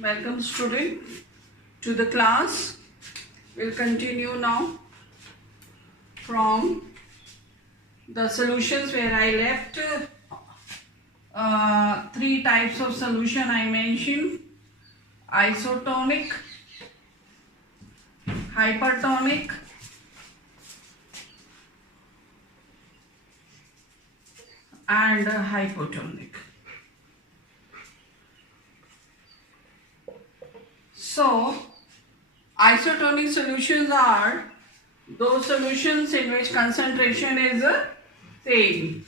Welcome student to the class. We'll continue now from the solutions where I left. Three types of solution I mentioned: isotonic, hypertonic, and hypotonic. So, isotonic solutions are those solutions in which concentration is same.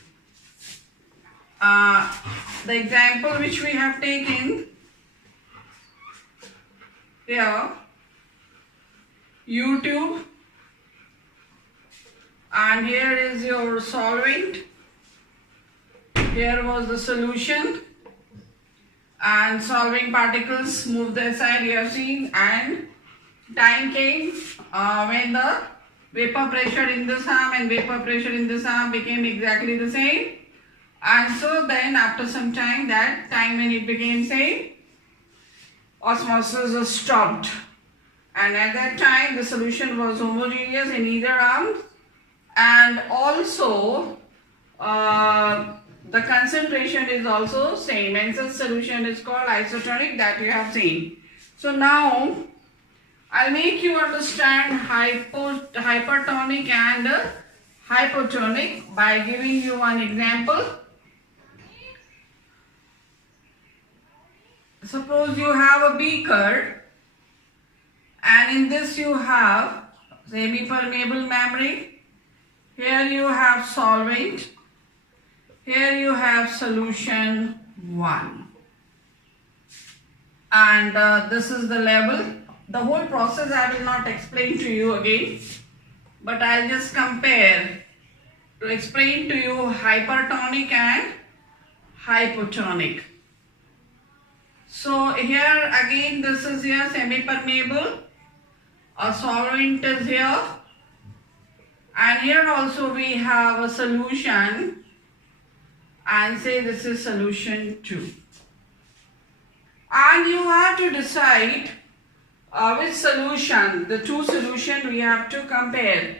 The example which we have taken here, U-tube, and here is your solvent. Here was the solution, and solving particles moved aside, you have seen, and time came when the vapor pressure in this arm and vapor pressure in this arm became exactly the same, and so then after some time, that time when it became same, osmosis was stopped, and at that time the solution was homogeneous in either arm, and also the concentration is also same, and such solution is called isotonic that you have seen. So now I'll make you understand hypertonic and hypotonic by giving you one example. Suppose you have a beaker, and in this you have semi-permeable membrane. Here you have solvent. Here you have solution 1, and this is the level. The whole process I will not explain to you again, but I'll just compare to explain to you hypertonic and hypotonic. So here again, this is here semi-permeable, a solvent is here, and here also we have a solution, and say this is solution 2. And you have to decide which solution, the two solutions we have to compare.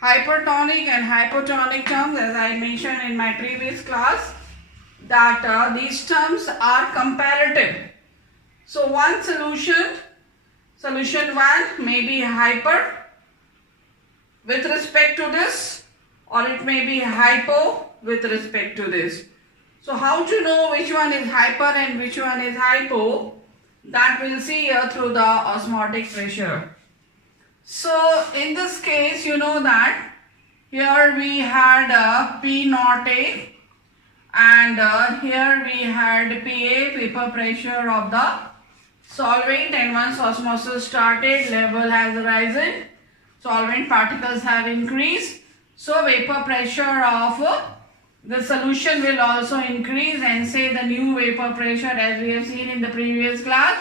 Hypertonic and hypotonic terms, as I mentioned in my previous class, that these terms are comparative. So one solution 1 may be hyper with respect to this, or it may be hypo with respect to this. So how to know which one is hyper and which one is hypo, that we'll see here through the osmotic pressure. So in this case, you know that here we had P naught A, and here we had PA, vapor pressure of the solvent, and once osmosis started, level has risen, solvent particles have increased, so vapor pressure of the solution will also increase, and say the new vapor pressure, as we have seen in the previous class,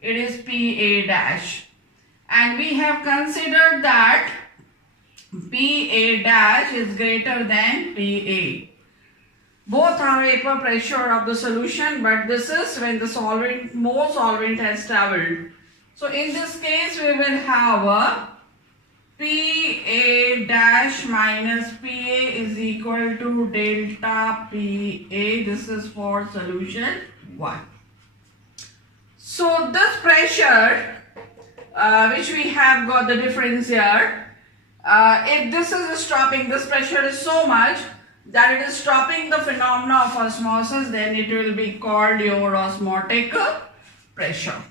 it is PA dash. And we have considered that PA dash is greater than PA. Both are vapor pressure of the solution, but this is when the more solvent has traveled. So in this case, we will have a PA dash minus PA is equal to delta PA. This is for solution 1. So this pressure, which we have got the difference here, if this is stopping, this pressure is so much that it is stopping the phenomena of osmosis, then it will be called your osmotic pressure.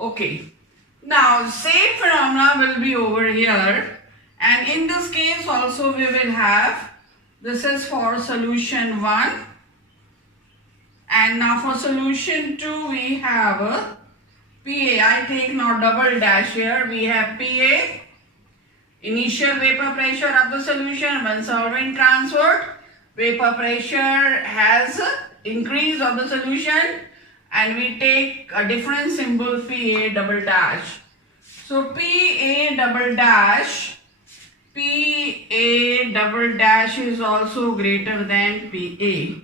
Okay. Now, same phenomena will be over here, and in this case also we will have, this is for solution 1, and now for solution 2 we have PA. I take now double dash here. We have PA, initial vapor pressure of the solution, when solvent transferred, vapor pressure has increased of the solution, and we take a different symbol PA double dash. So PA double dash is also greater than PA.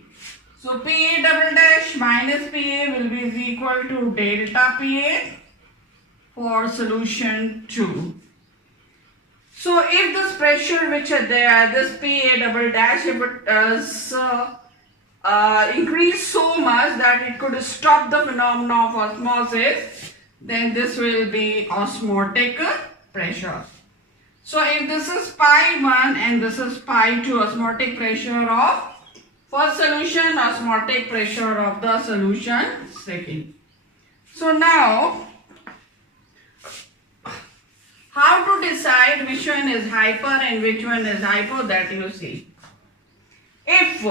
So PA double dash minus PA will be is equal to delta PA for solution 2. So if this pressure which are there, this PA double dash, if it is increase so much that it could stop the phenomena of osmosis, then this will be osmotic pressure. So if this is pi 1 and this is pi 2, osmotic pressure of first solution, osmotic pressure of the solution second. So now, how to decide which one is hyper and which one is hypo, that you see. If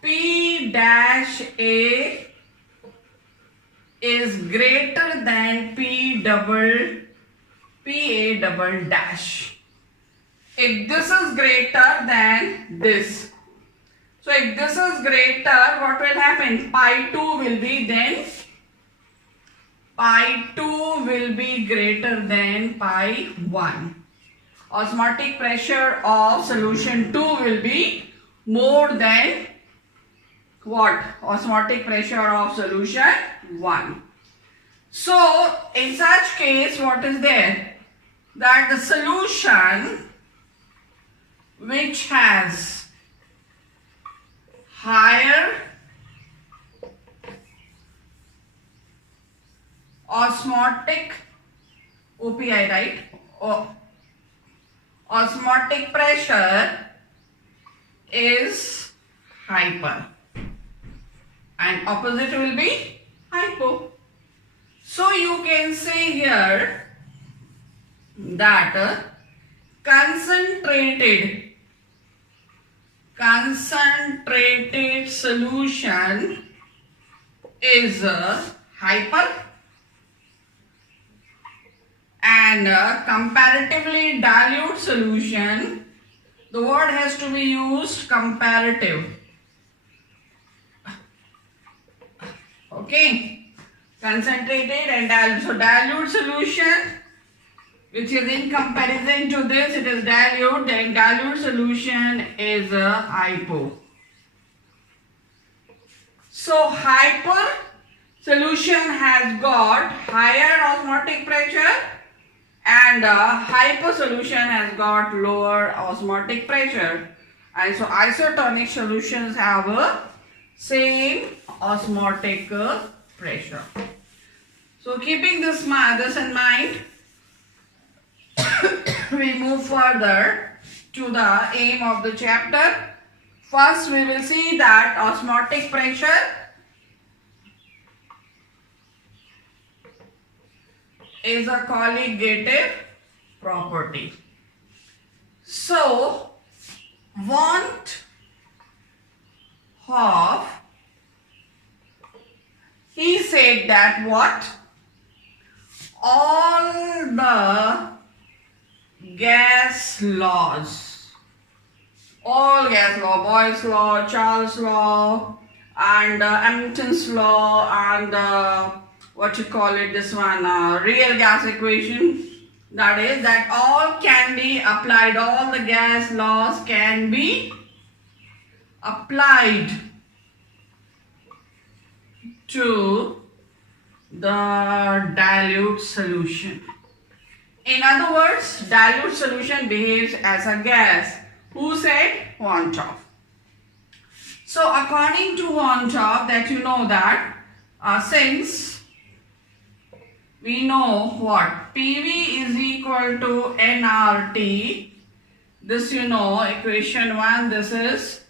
P dash A is greater than PA double dash. If this is greater than this. So if this is greater, what will happen? Pi 2 will be then, pi 2 will be greater than pi 1. Osmotic pressure of solution 2 will be more than what? Osmotic pressure of solution 1. So in such case, what is there? That the solution which has higher osmotic OPI, right? Osmotic pressure is hyper and opposite will be hypo. So you can say here that concentrated solution is hyper and comparatively dilute solution, the word has to be used comparative. Okay, concentrated and dilute. So dilute solution, which is in comparison to this, it is dilute, then dilute solution is a hypo. So hyper solution has got higher osmotic pressure and hypo solution has got lower osmotic pressure. And so isotonic solutions have a same osmotic pressure. So keeping this in mind, we move further to the aim of the chapter. First we will see that osmotic pressure is a colligative property. So Van 't Hoff, he said that what? All the gas laws, Boyle's law, Charles' law, and Hamilton's law, and real gas equation, that is, that all can be applied, all the gas laws can be applied to the dilute solution. In other words, dilute solution behaves as a gas. Who said? Van 't Hoff. So according to Van 't Hoff, that you know that since we know what? PV is equal to nRT. This you know, equation 1, this is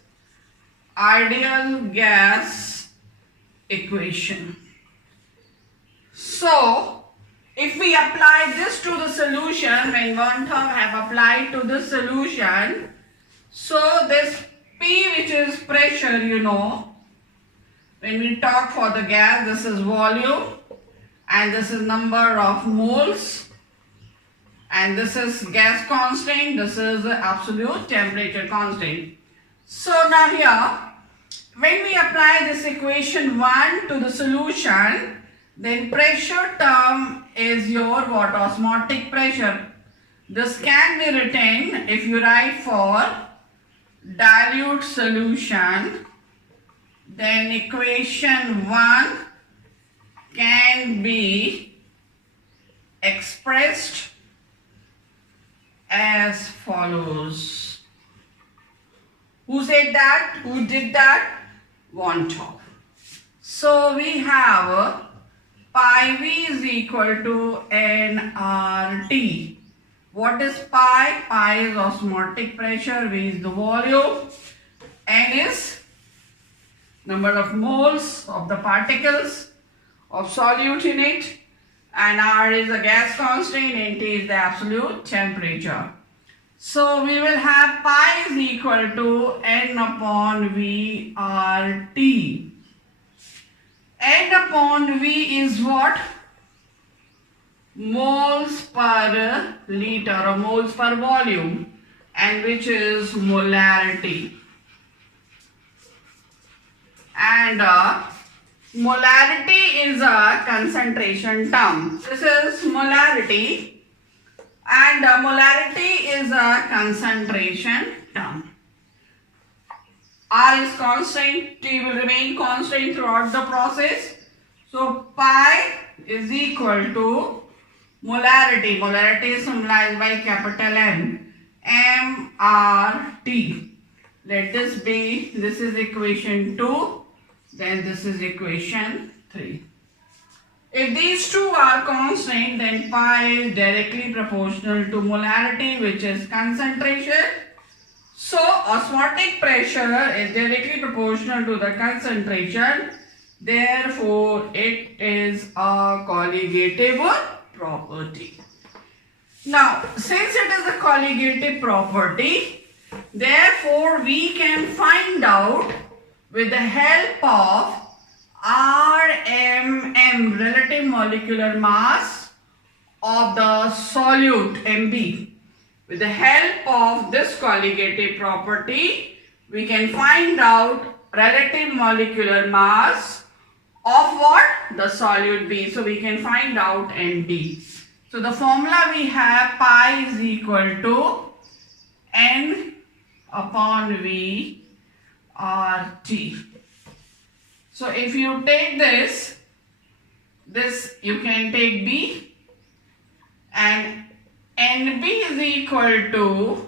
ideal gas equation. So if we apply this to the solution, when Van 't Hoff have applied to this solution, so this P, which is pressure, you know, when we talk for the gas, this is volume and this is number of moles and this is gas constant, this is absolute temperature constant. So now here, when we apply this equation 1 to the solution, then pressure term is your what? Osmotic pressure. This can be written if you write for dilute solution, then equation 1 can be expressed as follows. Who said that? Who did that? Von Top. So we have pi v is equal to nRT. What is pi? Pi is osmotic pressure, V is the volume, N is number of moles of the particles of solute in it, and R is the gas constant and T is the absolute temperature. So we will have pi is equal to N upon V RT. N upon V is what? Moles per liter or moles per volume, and which is molarity. And molarity is a concentration term. This is molarity, and molarity is a concentration term. R is constant, T will remain constant throughout the process. So pi is equal to molarity. Molarity is symbolized by capital M, MRT. Let this be, this is equation 2, then this is equation 3. If these two are constant, then pi is directly proportional to molarity, which is concentration. So osmotic pressure is directly proportional to the concentration. Therefore, it is a colligative property. Now, since it is a colligative property, therefore we can find out with the help of RMM, relative molecular mass of the solute, MB. With the help of this colligative property, we can find out relative molecular mass of what? The solute B. So we can find out NB. So the formula we have, pi is equal to N upon V RT. So if you take this you can take B, and NB is equal to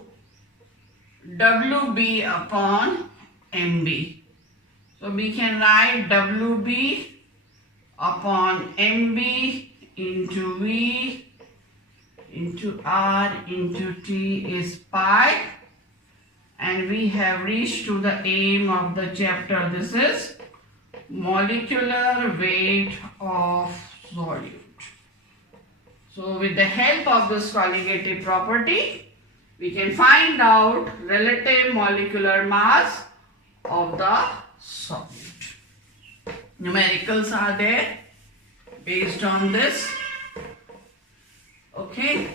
WB upon MB. So we can write WB upon MB into V into R into T is pi, and we have reached to the aim of the chapter. This is molecular weight of solute. So with the help of this colligative property, we can find out relative molecular mass of the solute. Numericals are there based on this. Okay.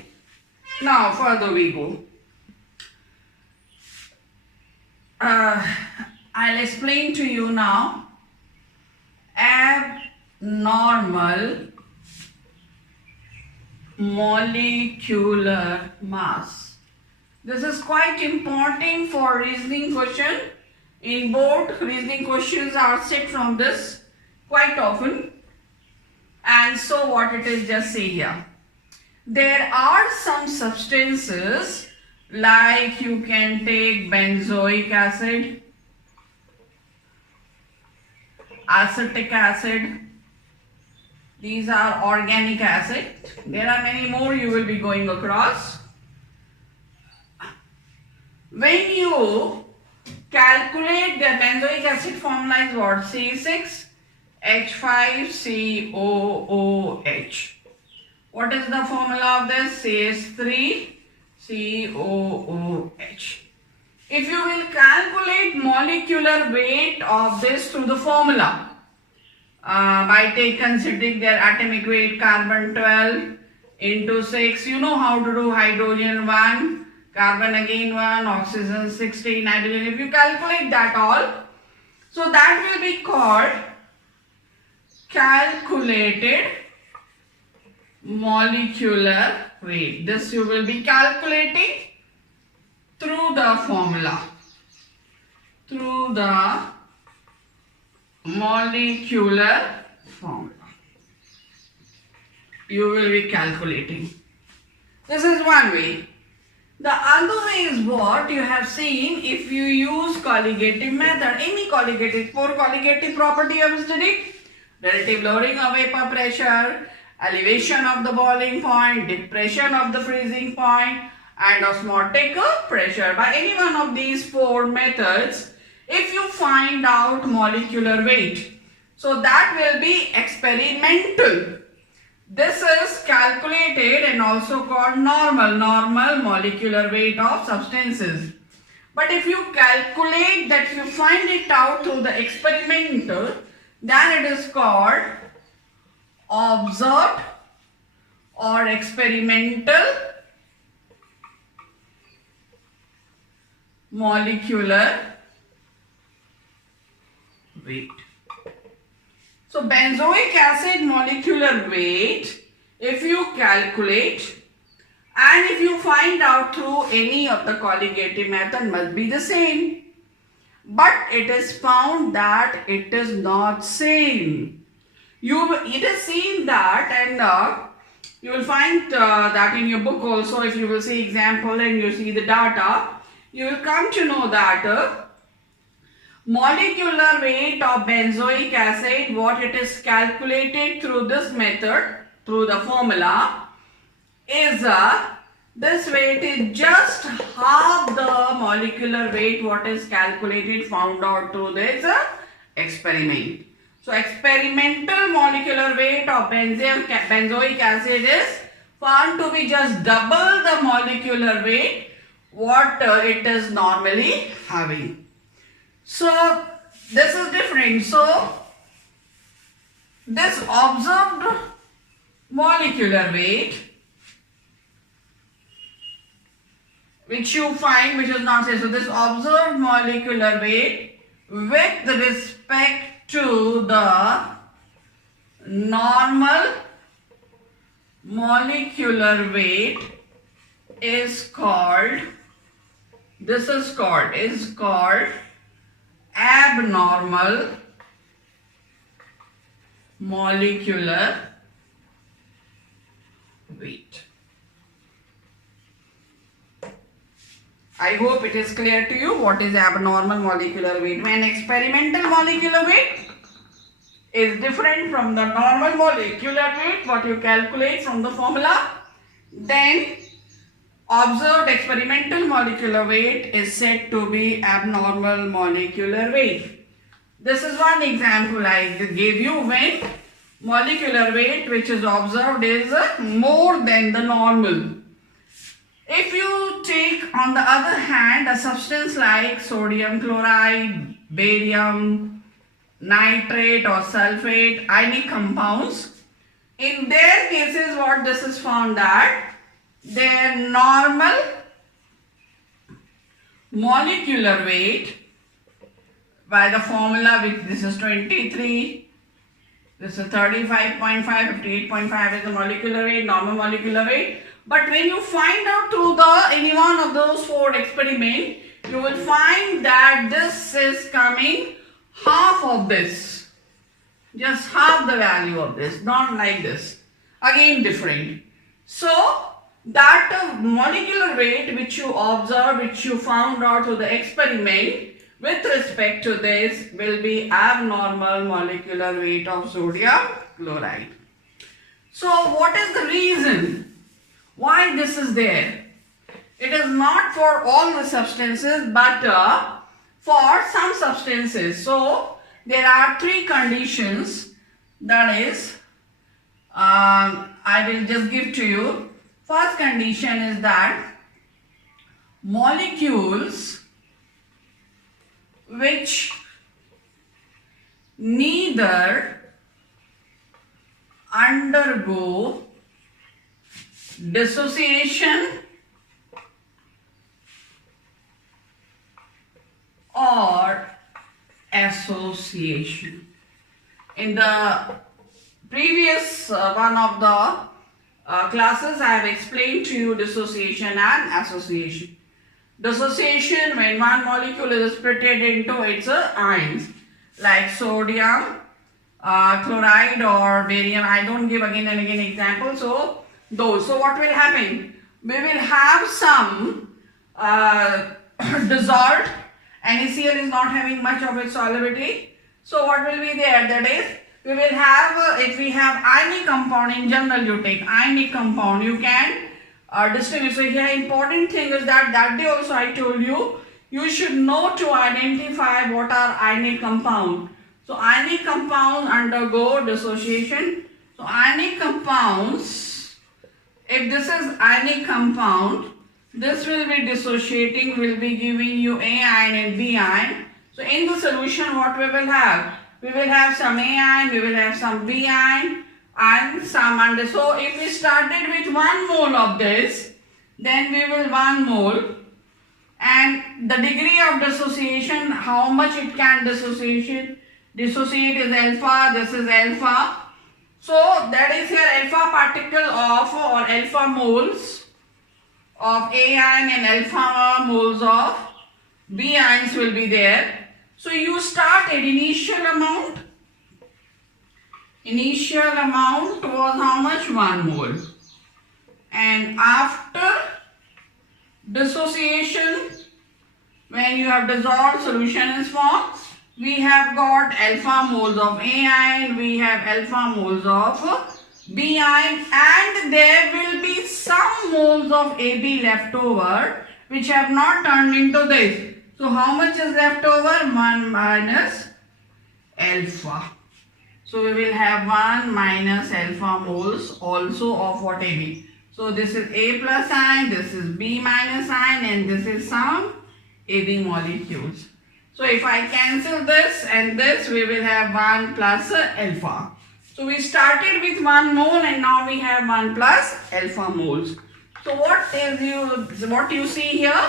Now further we go. I'll explain to you now abnormal molecular mass. This is quite important for reasoning question. In board, reasoning questions are set from this quite often. And so what it is, just say here. There are some substances, like you can take benzoic acid, acetic acid. These are organic acid. There are many more you will be going across. When you calculate the benzoic acid formula is what? C6H5COOH. What is the formula of this? CH3COOH. If you will calculate molecular weight of this through the formula, by considering their atomic weight, carbon 12 into 6, you know how to do hydrogen 1, carbon again 1, oxygen 16, nitrogen. If you calculate that all, so that will be called calculated molecular weight. This you will be calculating through the formula. through the molecular formula. You will be calculating. This is one way. The other way is what you have seen if you use colligative method. Any colligative, four colligative property you have studied. Relative lowering of vapor pressure, elevation of the boiling point, depression of the freezing point, and osmotic pressure. By any one of these four methods, if you find out molecular weight, so that will be experimental. This is calculated and also called normal molecular weight of substances. But if you calculate that, you find it out through the experimental, then it is called observed or experimental molecular weight. So benzoic acid molecular weight, if you calculate and if you find out through any of the colligative method, must be the same. But it is found that it is not same. It is seen that, and you will find that in your book also. If you will see example and you see the data, you will come to know that molecular weight of benzoic acid, what it is calculated through this method, through the formula, is this weight is just half the molecular weight what is calculated, found out through this experiment. So experimental molecular weight of benzoic acid is found to be just double the molecular weight what it is normally having. So this is different. So this observed molecular weight which you find, which is not said. So this observed molecular weight with respect to the normal molecular weight is called, this is called abnormal molecular weight. I hope it is clear to you what is abnormal molecular weight. When experimental molecular weight is different from the normal molecular weight what you calculate from the formula, then observed experimental molecular weight is said to be abnormal molecular weight. This is one example I gave you when molecular weight which is observed is more than the normal. If you take on the other hand a substance like sodium chloride, barium, nitrate or sulfate, ionic compounds, in their cases what this is found that their normal molecular weight by the formula, which this is 23, this is 35.5, 58.5 is the molecular weight, normal molecular weight. But when you find out through any one of those four experiments, you will find that this is coming half of this, just half the value of this, not like this, again different. So that molecular weight which you observe, which you found out through the experiment with respect to this will be abnormal molecular weight of sodium chloride. So what is the reason why this is there? It is not for all the substances but for some substances. So there are three conditions, that is I will just give to you. First condition is that molecules which neither undergo dissociation or association. In the previous one of the classes I have explained to you dissociation and association. dissociation when one molecule is split into its ions, like sodium, chloride or barium. I don't give again and again examples. So those. So what will happen? We will have some dissolved. NaCl is not having much of its solubility. So what will be there? That is, we will have, if we have ionic compound, in general you take ionic compound, you can distinguish. So here important thing is that day also I told you, you should know to identify what are ionic compound. So ionic compounds undergo dissociation. So ionic compounds, if this is ionic compound, this will be dissociating, will be giving you A ion and B ion. So in the solution what we will have? We will have some A ion, we will have some B ion and some under. So if we started with 1 mole of this, then we will 1 mole, and the degree of dissociation, how much it can dissociate is alpha, this is alpha. So that is here alpha particle of or alpha moles of A ion and alpha moles of B ions will be there. So you start at initial amount. Initial amount was how much? 1 mole. And after dissociation, when you have dissolved, solution is formed, we have got alpha moles of A ion, we have alpha moles of B ion, and there will be some moles of AB left over which have not turned into this. So how much is left over? 1 minus alpha. So we will have 1 minus alpha moles also of what? AB. So this is A plus ion, this is B minus ion, and this is some AB molecules. So if I cancel this and this, we will have 1 plus alpha. So we started with 1 mole and now we have 1 plus alpha moles. So what you see here,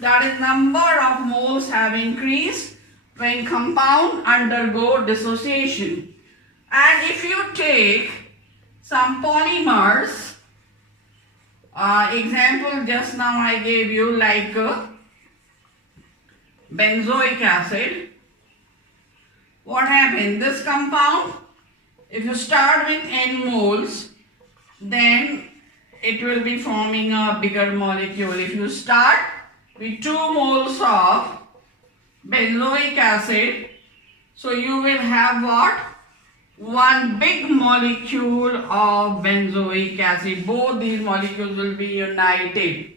that is number of moles have increased when compound undergo dissociation. And if you take some polymers, example just now I gave you, like benzoic acid, what happened? This compound, if you start with n moles, then it will be forming a bigger molecule. If you start with 2 moles of benzoic acid, so you will have what? 1 big molecule of benzoic acid. Both these molecules will be united.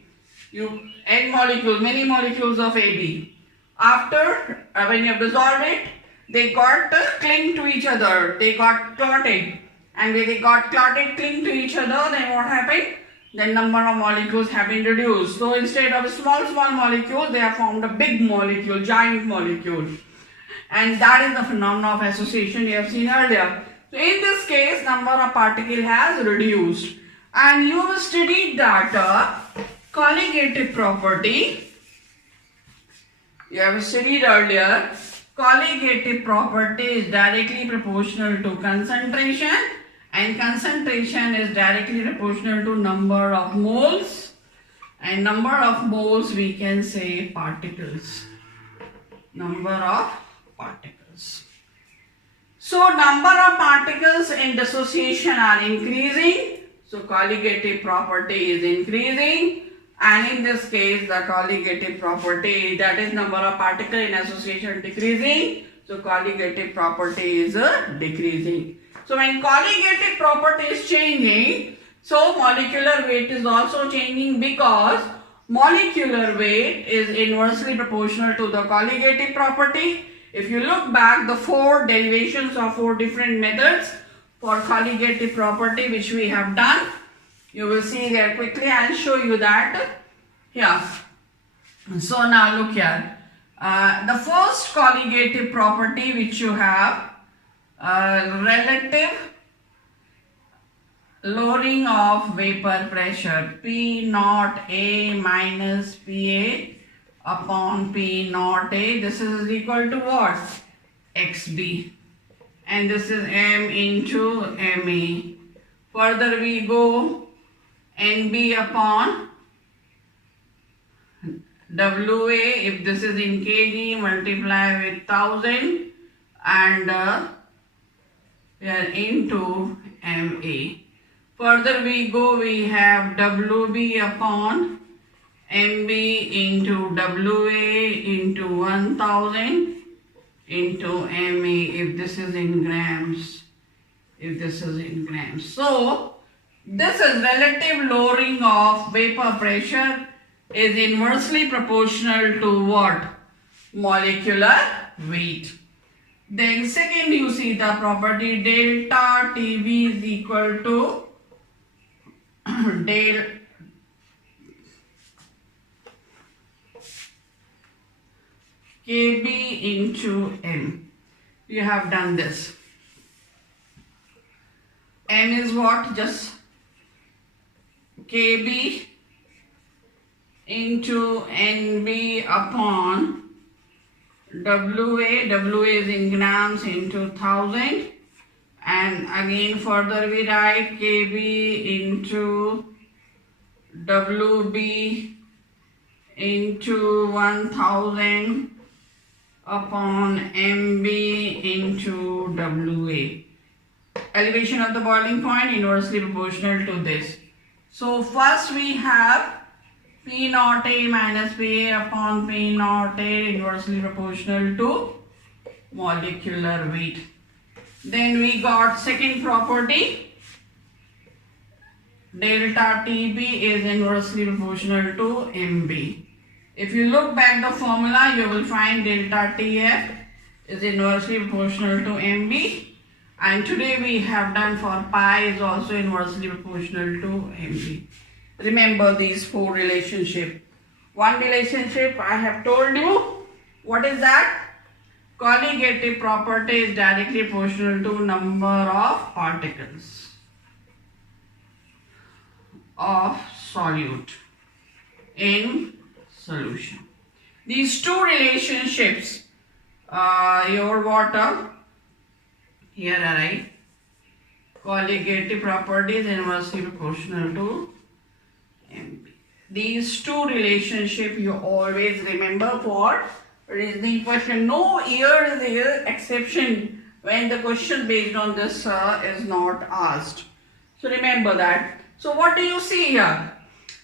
N molecules, many molecules of AB. After, when you have dissolved it, they got cling to each other. They got clotted. And when they got clotted, cling to each other, then what happened? The number of molecules have been reduced. So instead of a small molecule, they have formed a big molecule, giant molecule. And that is the phenomenon of association we have seen earlier. So in this case, number of particles has reduced. And you have studied that colligative property. You have studied earlier, colligative property is directly proportional to concentration, and concentration is directly proportional to number of moles, and number of moles we can say particles. Number of particles. So number of particles in dissociation are increasing, so colligative property is increasing. And in this case, the colligative property, that is number of particles in association, decreasing. So colligative property is decreasing. So when colligative property is changing, so molecular weight is also changing, because molecular weight is inversely proportional to the colligative property. If you look back, the 4 derivations of 4 different methods for colligative property which we have done, you will see there quickly. I will show you that here. So now look here. The first colligative property which you have, relative lowering of vapor pressure, P naught A minus PA upon P naught A. This is equal to what? XB. And this is M into MA. Further we go, NB upon WA, if this is in kg, multiply with 1000 and into MA. Further we go, we have WB upon MB into WA into 1000 into MA if this is in grams. So this is relative lowering of vapor pressure is inversely proportional to what? Molecular weight. Then second you see the property delta TB is equal to del KB into M. You have done this. M is what? Just KB into NB upon WA. WA is in grams into 1000. And again further we write KB into WB into 1000 upon MB into WA. Elevation of the boiling point inversely proportional to this. So first we have P naught A minus PA upon P naught A inversely proportional to molecular weight. Then we got second property, delta TB is inversely proportional to MB. If you look back the formula, you will find delta TF is inversely proportional to MB. And today we have done for pi is also inversely proportional to MB. Remember these four relationships. One relationship I have told you. What is that? Colligative property is directly proportional to number of particles of solute in solution. These two relationships, your water, here I write, colligative property is inversely proportional to MB. These two relationships you always remember for reasoning question. No year is here exception when the question based on this is not asked. So remember that. So what do you see here?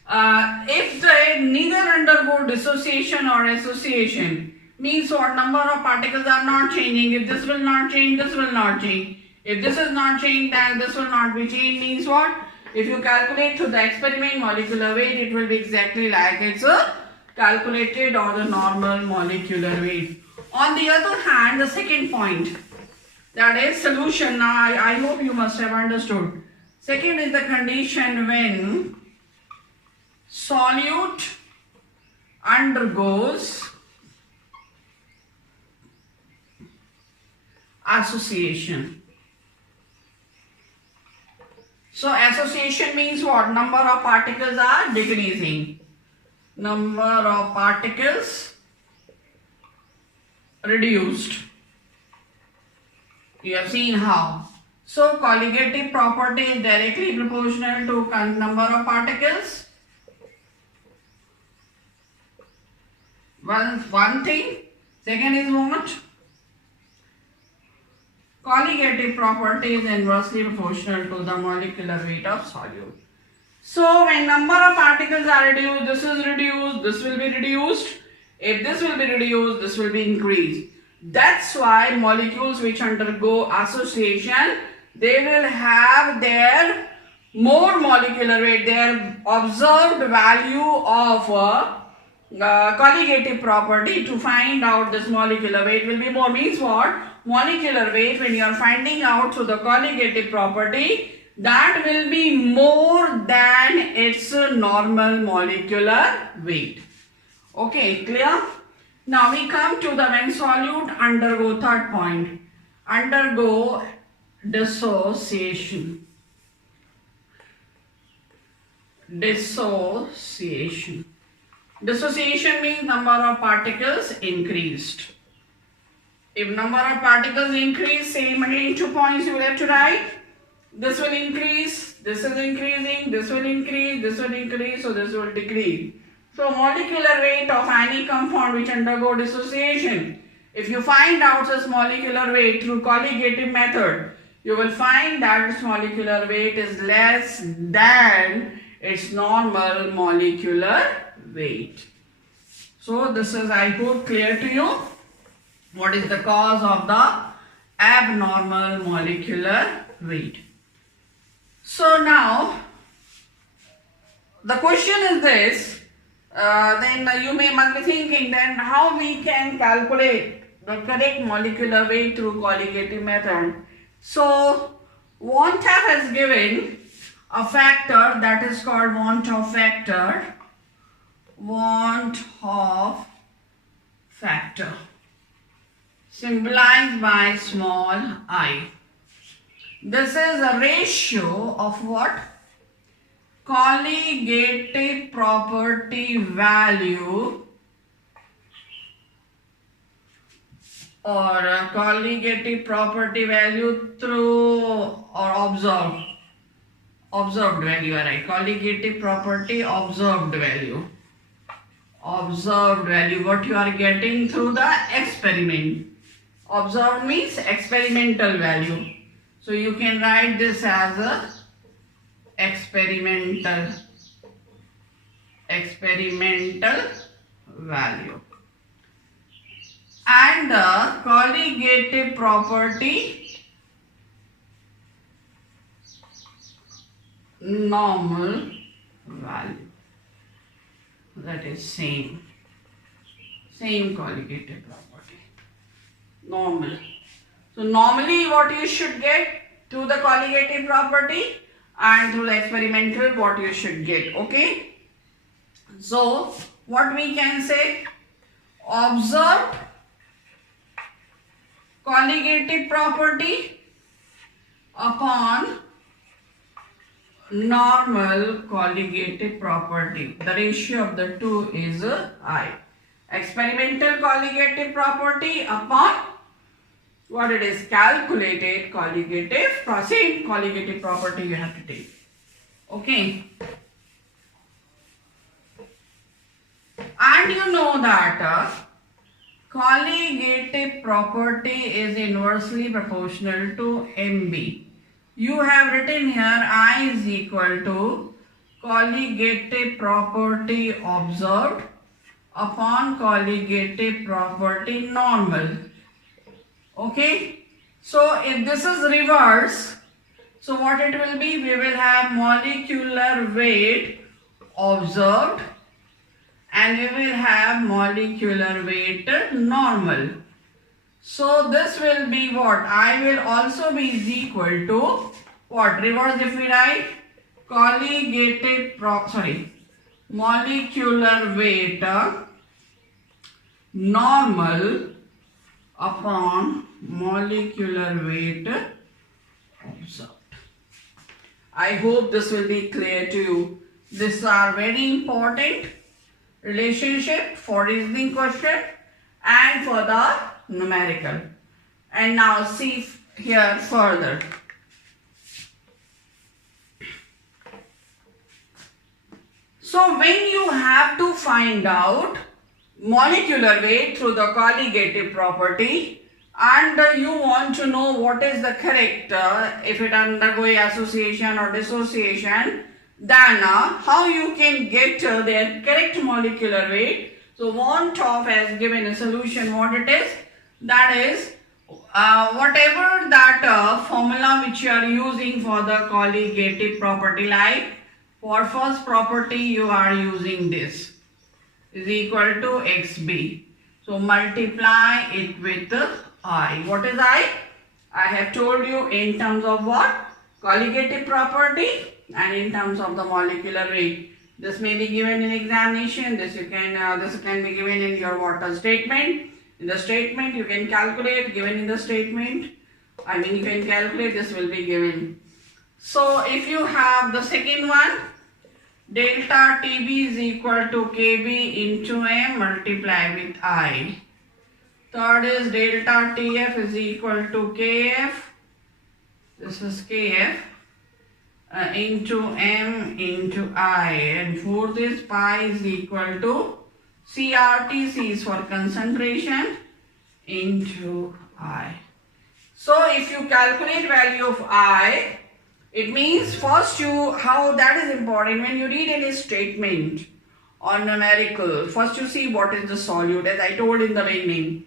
If they neither undergo dissociation or association, means what? Number of particles are not changing. If this will not change, this will not change. If this is not changed, then this will not be changed. Means what? If you calculate through the experiment molecular weight, it will be exactly like it's a calculated or the normal molecular weight. On the other hand, the second point, that is solution. Now I hope you must have understood. Second is the condition when solute undergoes association. So association means what? Number of particles are decreasing. Number of particles reduced. You have seen how. So colligative property is directly proportional to number of particles. Well, one thing. Second is what? Colligative property is inversely proportional to the molecular weight of solute. So when number of particles are reduced, this is reduced, this will be reduced. If this will be reduced, this will be increased. That's why molecules which undergo association, they will have their more molecular weight, their observed value of colligative property to find out this molecular weight will be more. Means what? Molecular weight, when you are finding out through the colligative property, that will be more than its normal molecular weight. Okay, clear? Now we come to the when solute undergo, third point, undergo dissociation. Dissociation. Dissociation means number of particles increased. If number of particles increase, same again 2 points you will have to write. This will increase, this is increasing, this will increase, this will increase, so this will decrease. So molecular weight of any compound which undergo dissociation. If you find out its molecular weight through colligative method, you will find that its molecular weight is less than its normal molecular weight. So this is, I hope, clear to you. What is the cause of the abnormal molecular weight? So now the question is this, then you must be thinking, then how we can calculate the correct molecular weight through colligative method. So want of has given a factor that is called want of factor, symbolized by small I. This is a ratio of what? Colligative property value or colligative property value through or observed value, right? Colligative property observed value, what you are getting through the experiment. Observed means experimental value. So you can write this as a experimental value, and the colligative property normal value, that is same colligative property, normal. So normally what you should get through the colligative property, and through the experimental what you should get. Okay, so what we can say, observed colligative property upon normal colligative property, the ratio of the two is I. Experimental colligative property upon what it is, calculated colligative, same colligative property you have to take. Okay, and you know that colligative property is inversely proportional to MB. You have written here I is equal to colligative property observed upon colligative property normal. Okay, so if this is reverse, so what it will be, we will have molecular weight observed and we will have molecular weight normal. So this will be what, I will also be is equal to what, reverse if we write, molecular weight normal upon molecular weight observed. I hope this will be clear to you. These are very important relationship for reasoning question and for the numerical. And now see here further. So when you have to find out molecular weight through the colligative property and you want to know what is the correct, if it undergoing association or dissociation, then how you can get their correct molecular weight. So want of has given a solution, what it is, that is whatever that formula which you are using for the colligative property, like for first property you are using this is equal to xb. So multiply it with I. What is I? I have told you in terms of what? Colligative property and in terms of the molecular weight. This may be given in examination. This can be given in your water statement. In the statement you can calculate, given in the statement. You can calculate, this will be given. So if you have the second one, delta TB is equal to KB into M multiply with I. Third is delta TF is equal to KF. This is KF into m into I, and for this pi is equal to CRT, C is for concentration, into I. So if you calculate value of I, it means first how that is important when you read any statement or numerical, first you see what is the solute, as I told in the beginning.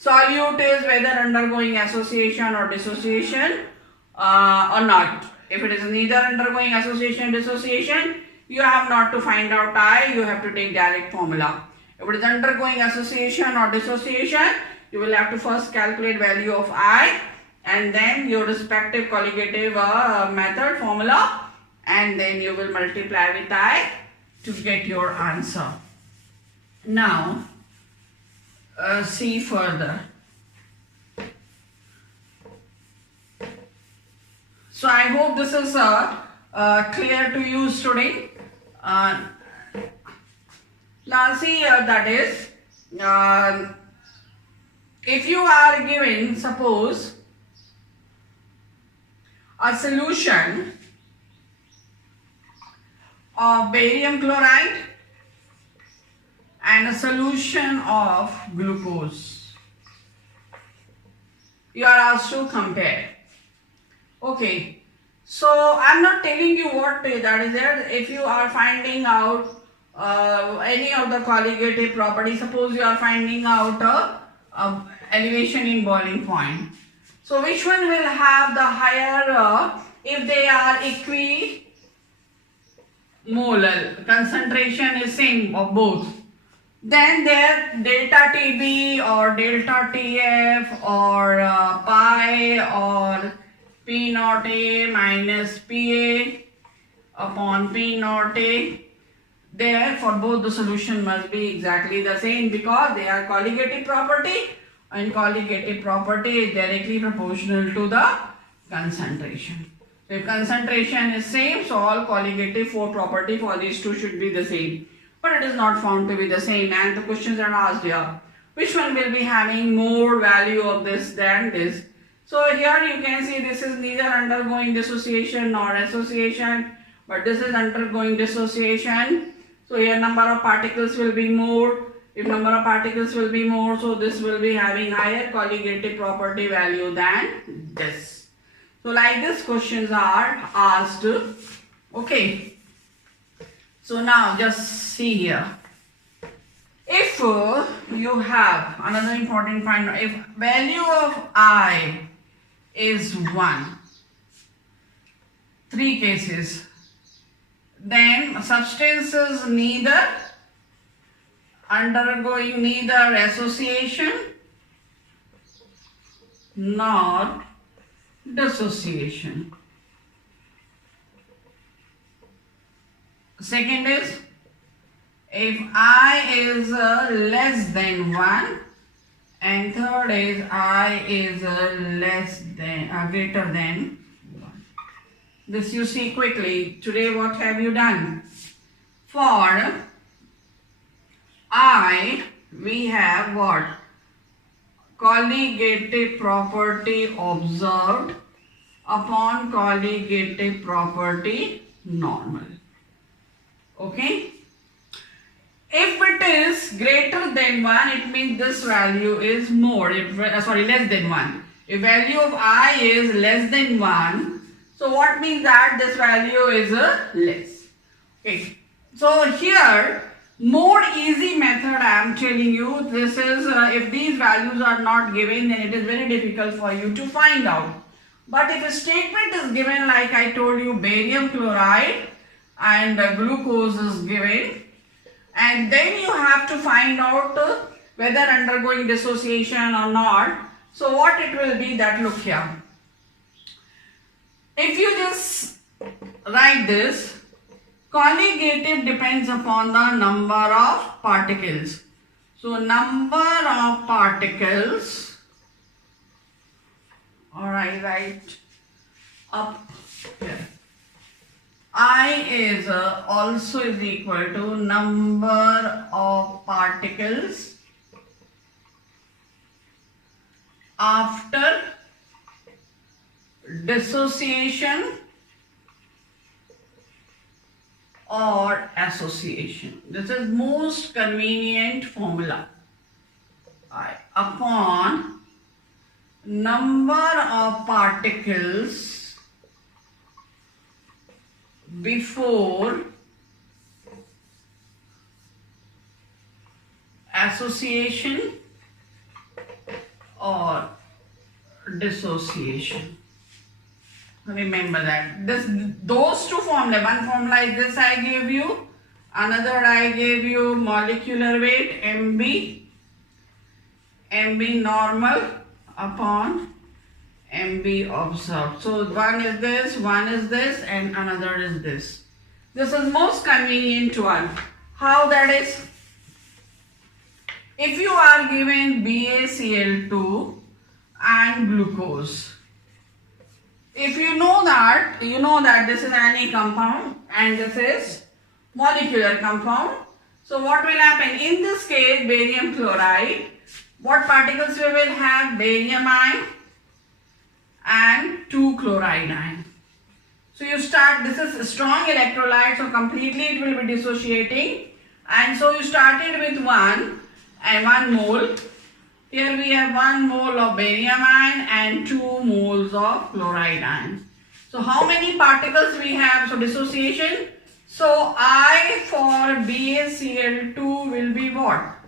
Solute is whether undergoing association or dissociation or not. If it is neither undergoing association dissociation, you have not to find out I, you have to take direct formula. If it is undergoing association or dissociation, you will have to first calculate value of I and then your respective colligative method formula, and then you will multiply with I to get your answer. Now see further. So I hope this is clear to you, student. Now see, that is, if you are given, suppose, a solution of barium chloride and a solution of glucose, you are asked to compare. Okay, so I am not telling you what that is there. If you are finding out any of the colligative properties, suppose you are finding out elevation in boiling point. So which one will have the higher, if they are equimolar, concentration is same of both, then their delta TB or delta TF or pi or P naught A minus PA upon P naught A, there for both the solution must be exactly the same, because they are colligative property, and colligative property is directly proportional to the concentration. So if concentration is same, so all colligative property for these two should be the same. But it is not found to be the same, and the questions are asked here. Which one will be having more value of this than this? So here you can see this is neither undergoing dissociation nor association, but this is undergoing dissociation. So here number of particles will be more. If number of particles will be more, so this will be having higher colligative property value than this. So like this questions are asked. Okay. So now just see here. If you have another important point, if value of I is 1, 3 cases, then substances neither undergoing neither association nor dissociation. Second is, if I is less than 1, and third is I is greater than 1. This you see quickly. Today what have you done? For I, we have what? Colligative property observed upon colligative property normal. Okay? If it is greater than 1, it means this value is more. Less than 1. If value of I is less than 1, so what means that this value is less. Okay. So here, more easy method I am telling you. This is if these values are not given, then it is very difficult for you to find out. But if a statement is given, like I told you, barium chloride and glucose is given, and then you have to find out whether undergoing dissociation or not. So what it will be, that look here. If you just write this, colligative depends upon the number of particles. So number of particles, alright, right up here. I is also is equal to number of particles after dissociation or association. This is most convenient formula. I upon number of particles before association or dissociation. Remember that. Those two formula, one formula is this I gave you, another I gave you molecular weight MB normal upon MB observed. So one is this and another is this. This is most convenient one. How that is? If you are given BaCl2 and glucose, if you know that this is any compound and this is molecular compound. So what will happen? In this case, barium chloride, what particles we will have? Barium ion and 2 chloride ion. So you start, this is a strong electrolyte, so completely it will be dissociating. And so you started with 1 and 1 mole. Here we have 1 mole of barium ion and 2 moles of chloride ion. So how many particles we have? So dissociation. So I for BaCl2 will be what?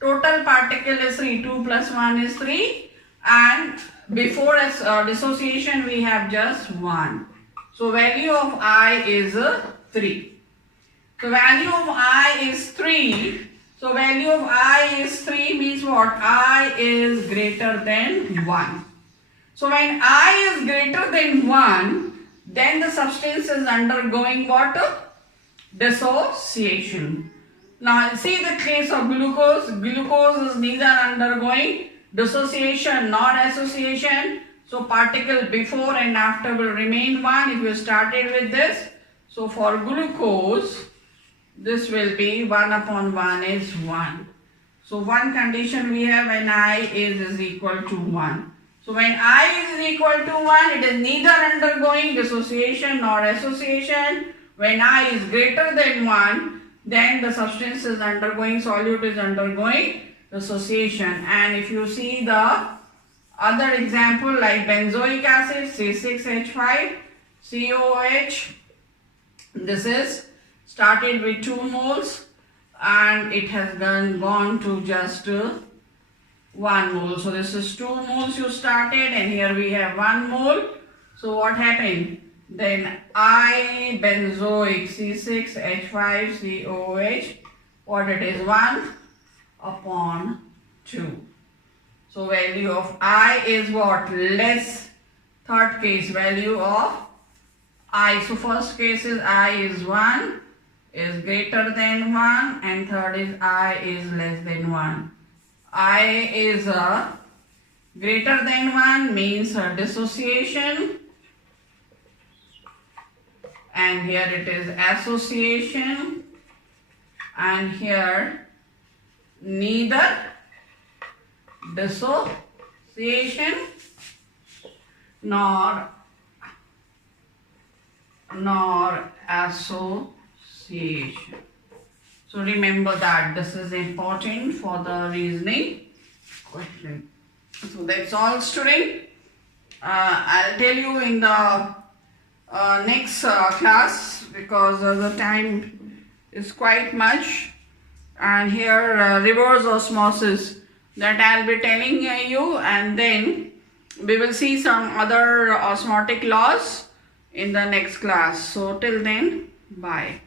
Total particle is 3. 2 plus 1 is 3. And before dissociation we have just 1. So value of I is 3. So value of I is 3. So value of I is 3 means what? I is greater than 1. So when I is greater than 1, then the substance is undergoing what? Dissociation. Now see the case of glucose. Glucose is neither undergoing dissociation nor association. So particle before and after will remain 1 if you started with this. So for glucose, this will be 1 upon 1 is 1. So one condition we have when I is equal to 1. So when I is equal to 1, it is neither undergoing dissociation nor association. When I is greater than 1, then the substance is undergoing, solute is undergoing dissociation. And if you see the other example like benzoic acid, C6H5COOH, this is started with 2 moles and it has gone to just 1 mole. So this is 2 moles you started and here we have 1 mole. So what happened? Then I benzoic C6H5COOH, what it is? 1 upon 2. So value of I is what? Less. Third case, value of I. So first case is I is 1 is greater than 1 and third is I is less than 1. I is greater than 1 means dissociation and here it is association and here neither dissociation nor association. So remember that this is important for the reasoning question. So that's all, student. I'll tell you in the next class because the time is quite much, and here reverse osmosis that I'll be telling you, and then we will see some other osmotic laws in the next class. So till then, bye.